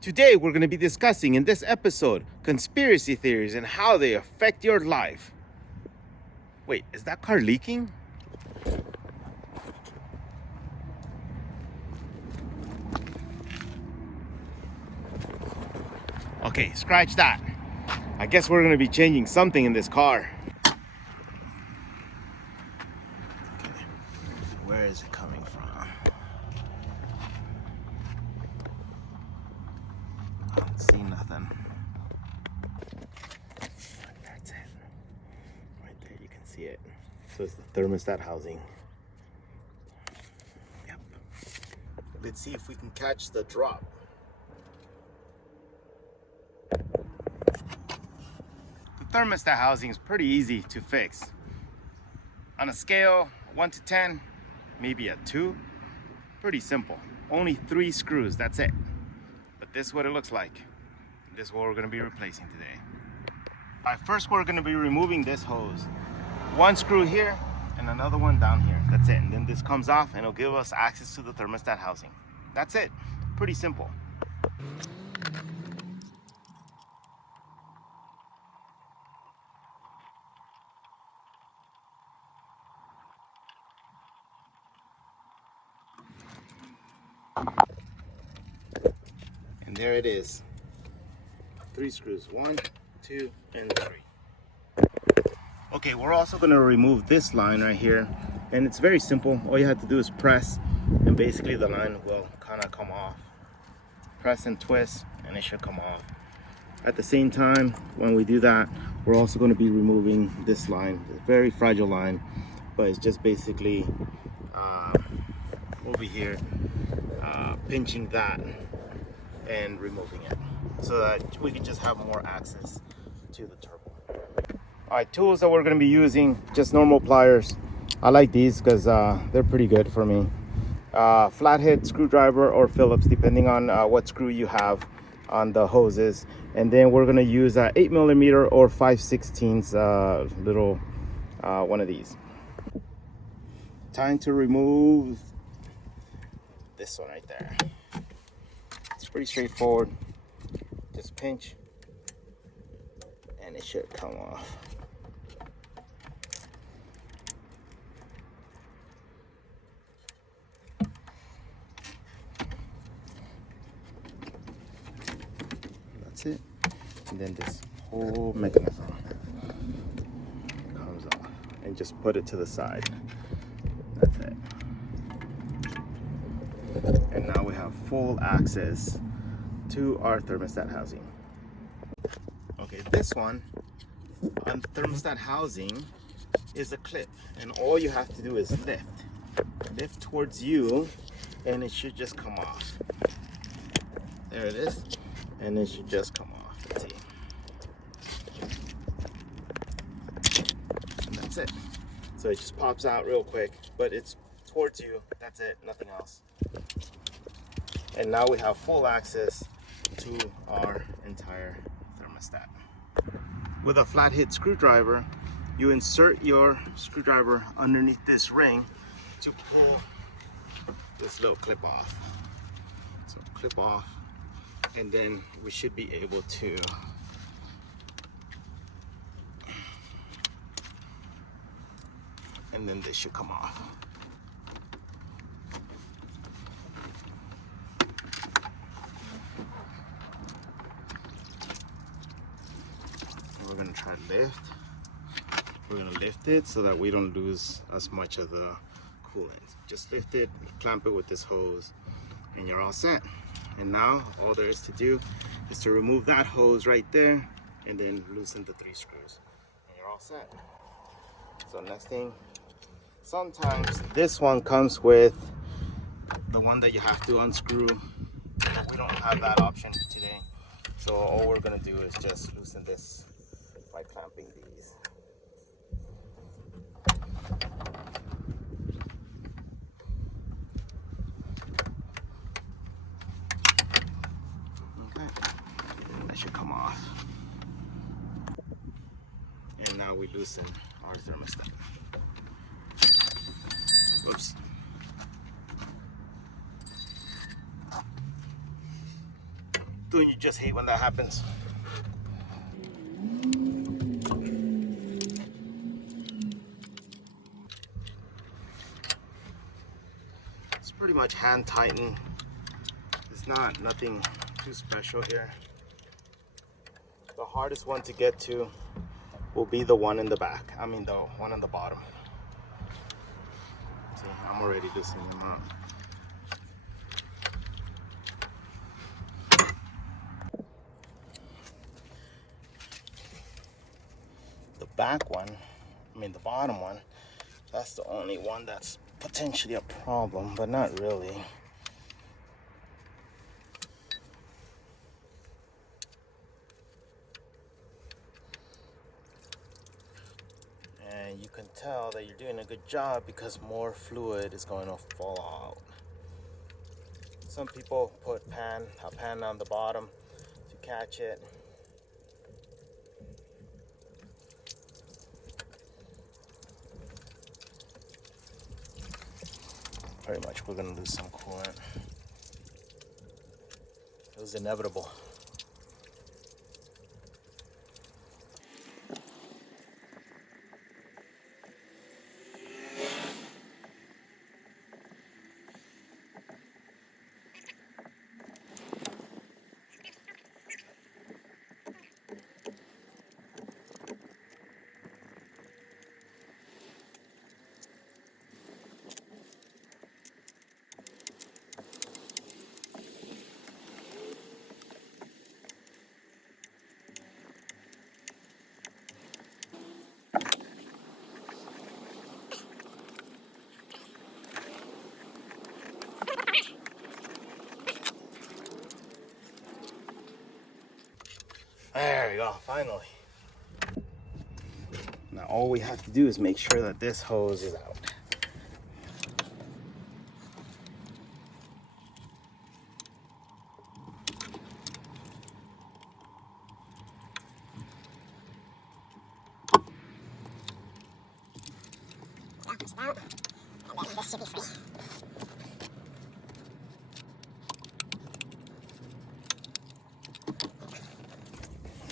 Today we're going to be discussing in this episode conspiracy theories and how they affect your life. Wait, is that car leaking? Okay, scratch that. I guess we're going to be changing something in this car. Okay, where is it coming from? I don't see nothing. That's it. Right there, you can see it. So it's the thermostat housing. Yep. Let's see if we can catch the drop. The thermostat housing is pretty easy to fix. On a scale 1 to 10, maybe a 2. Pretty simple. Only 3 screws, that's it. But this is what it looks like. This is what we're going to be replacing today. All right, first we're going to be removing this hose. 1 screw here and another one down here. That's it. And then this comes off and it'll give us access to the thermostat housing. That's it. Pretty simple. And there it is. 3 screws. 1, 2, and 3. Okay, we're also going to remove this line right here. And it's very simple. All you have to do is press and basically the line will kind of come off. Press and twist and it should come off. At the same time, when we do that, we're also going to be removing this line. It's a very fragile line, but it's just basically over here, pinching that and removing it so that we can just have more access to the turbo. All right, tools that we're going to be using, just normal pliers. I like these because they're pretty good for me. Flathead screwdriver or Phillips, depending on what screw you have on the hoses. And then we're going to use 8mm or 5/16 little one of these. Time to remove this one right there. It's pretty straightforward. Just pinch and it should come off. That's it. And then this whole mechanism comes off and just put it to the side. That's it. And now we have full access to our thermostat housing. Okay, this one on thermostat housing is a clip, and all you have to do is lift towards you, and it should just come off. There it is, and it should just come off. Let's see. And that's it. So it just pops out real quick, but it's towards you. That's it, nothing else. And now we have full access to our entire thermostat. With a flathead screwdriver, you insert your screwdriver underneath this ring to pull this little clip off. So clip off, and then we should be able to and then this should come off. We're gonna try to lift. We're gonna lift it so that we don't lose as much of the coolant. Just lift it, clamp it with this hose, and you're all set. And now all there is to do is to remove that hose right there and then loosen the 3 screws. And you're all set. So next thing, sometimes this one comes with the one that you have to unscrew, but we don't have that option today. So all we're gonna do is just loosen this by clamping these. Okay, that should come off. And now we loosen our thermostat. Whoops. Don't you just hate when that happens? It's pretty much hand tightened. It's nothing too special here. The hardest one to get to will be the one in the back. I mean the one on the bottom. See, I'm already loosening them up. The back one, I mean the bottom one, that's the only one that's potentially a problem, but not really. And you can tell that you're doing a good job because more fluid is going to fall out. Some people put a pan on the bottom to catch it. Pretty much we're gonna lose some coolant. It was inevitable. There we go, finally. Now all we have to do is make sure that this hose is out.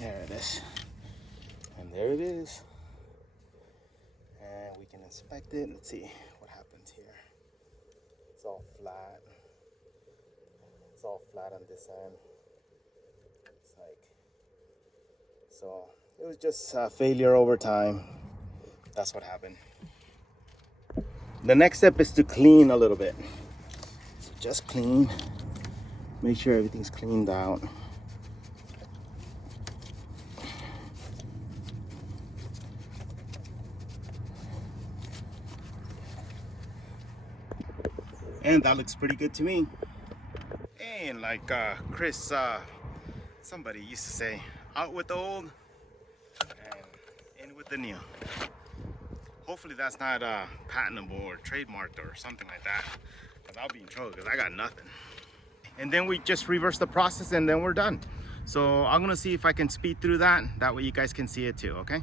There it is. And there it is. And we can inspect it. Let's see what happens here. It's all flat. It's all flat on this end. It's like, so it was just a failure over time. That's what happened. The next step is to clean a little bit. So just clean. Make sure everything's cleaned out. And that looks pretty good to me. And like Chris, somebody used to say, out with the old and in with the new. Hopefully that's not patentable or trademarked or something like that, because I'll be in trouble because I got nothing. And then we just reverse the process and then we're done. So I'm gonna see if I can speed through that. That way you guys can see it too, okay?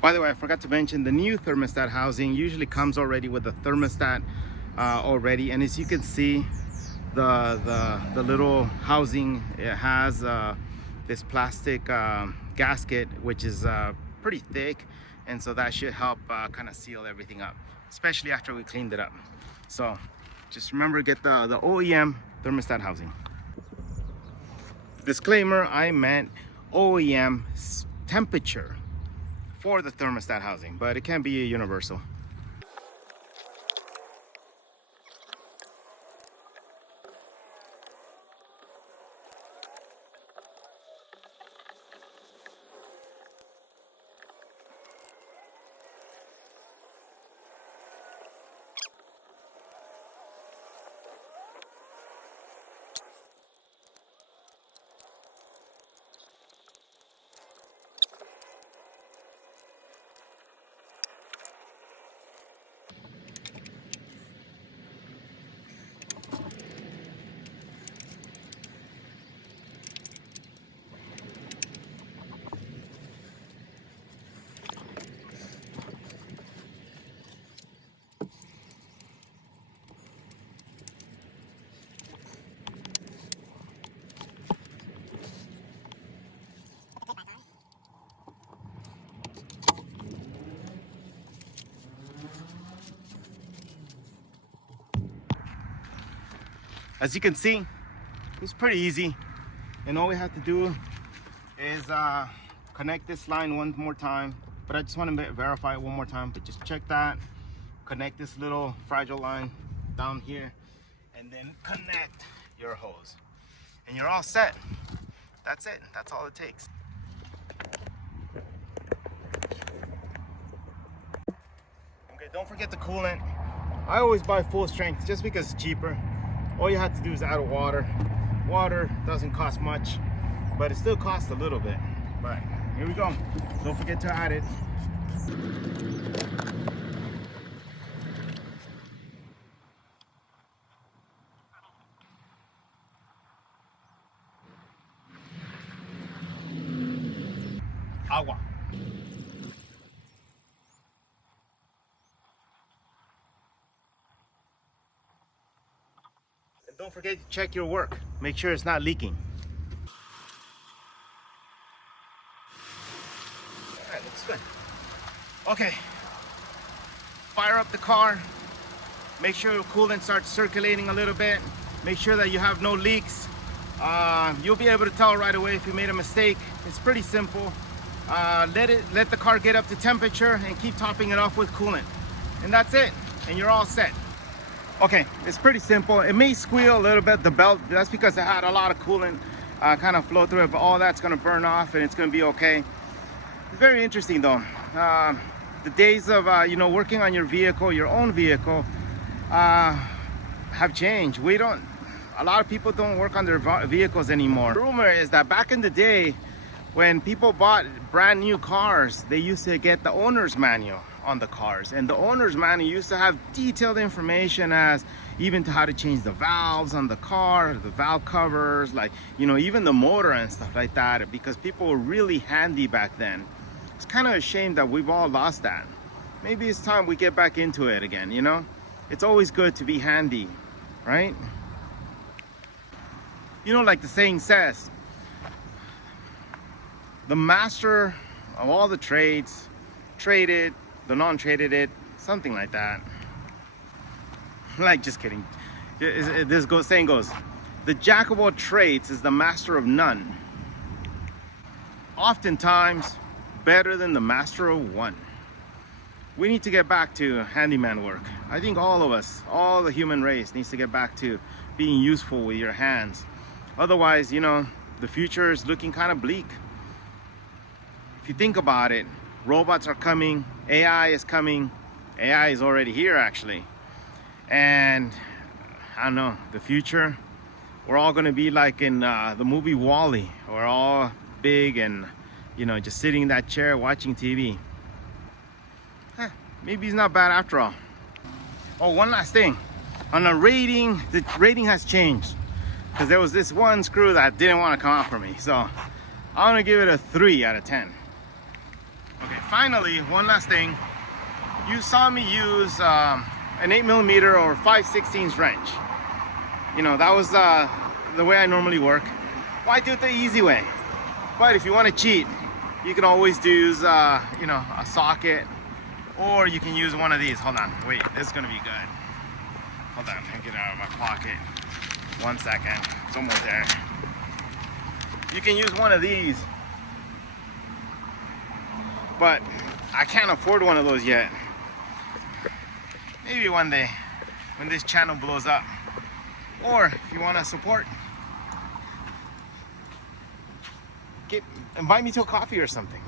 By the way, I forgot to mention the new thermostat housing usually comes already with a thermostat already, and as you can see, the little housing, it has this plastic gasket which is pretty thick, and so that should help kind of seal everything up, especially after we cleaned it up. So just remember, get the OEM thermostat housing. Disclaimer, I meant OEM temperature for the thermostat housing, but it can be a universal. As you can see, it's pretty easy. And all we have to do is connect this line one more time. But I just want to verify it one more time. But just check that. Connect this little fragile line down here. And then connect your hose. And you're all set. That's it. That's all it takes. Okay, don't forget the coolant. I always buy full strength just because it's cheaper. All you have to do is add water. Water doesn't cost much, but it still costs a little bit. But here we go. Don't forget to add it. Agua. And don't forget to check your work. Make sure it's not leaking. All right, looks good. Okay. Fire up the car. Make sure the coolant starts circulating a little bit. Make sure that you have no leaks. You'll be able to tell right away if you made a mistake. It's pretty simple. Let the car get up to temperature and keep topping it off with coolant. And that's it. And you're all set. Okay, it's pretty simple. It may squeal a little bit, the belt. That's because it had a lot of coolant kind of flow through it, but all that's going to burn off and it's going to be okay. It's very interesting though. The days of working on your vehicle, your own vehicle, have changed. A lot of people don't work on their vehicles anymore. The rumor is that back in the day, when people bought brand new cars, they used to get the owner's manual on the cars, and the owner's manual used to have detailed information as even to how to change the valves on the car, the valve covers, like, even the motor and stuff like that, because people were really handy back then. It's kind of a shame that we've all lost that. Maybe it's time we get back into it again, It's always good to be handy, right? Like the saying says, the master of all the trades traded the non-traded it, something like that. Like, just kidding. Saying goes, the jack of all trades is the master of none. Oftentimes better than the master of one. We need to get back to handyman work. I think all of us, all the human race, needs to get back to being useful with your hands. Otherwise, the future is looking kind of bleak. If you think about it, robots are coming, AI is coming. AI is already here, actually. And I don't know, the future, we're all going to be like in the movie WALL-E. We're all big and, just sitting in that chair watching TV. Maybe it's not bad after all. Oh, one last thing. On the rating has changed. Because there was this one screw that didn't want to come out for me. So I'm going to give it a 3 out of 10. Okay, finally, one last thing. You saw me use an 8mm or 5/16 wrench. That was the way I normally work. Why do it the easy way? But if you want to cheat, you can always use, a socket, or you can use one of these. Hold on, wait, this is gonna be good. Hold on, let me get it out of my pocket. 1 second, it's almost there. You can use one of these, but I can't afford one of those yet. Maybe one day, when this channel blows up. Or if you want to support, invite me to a coffee or something,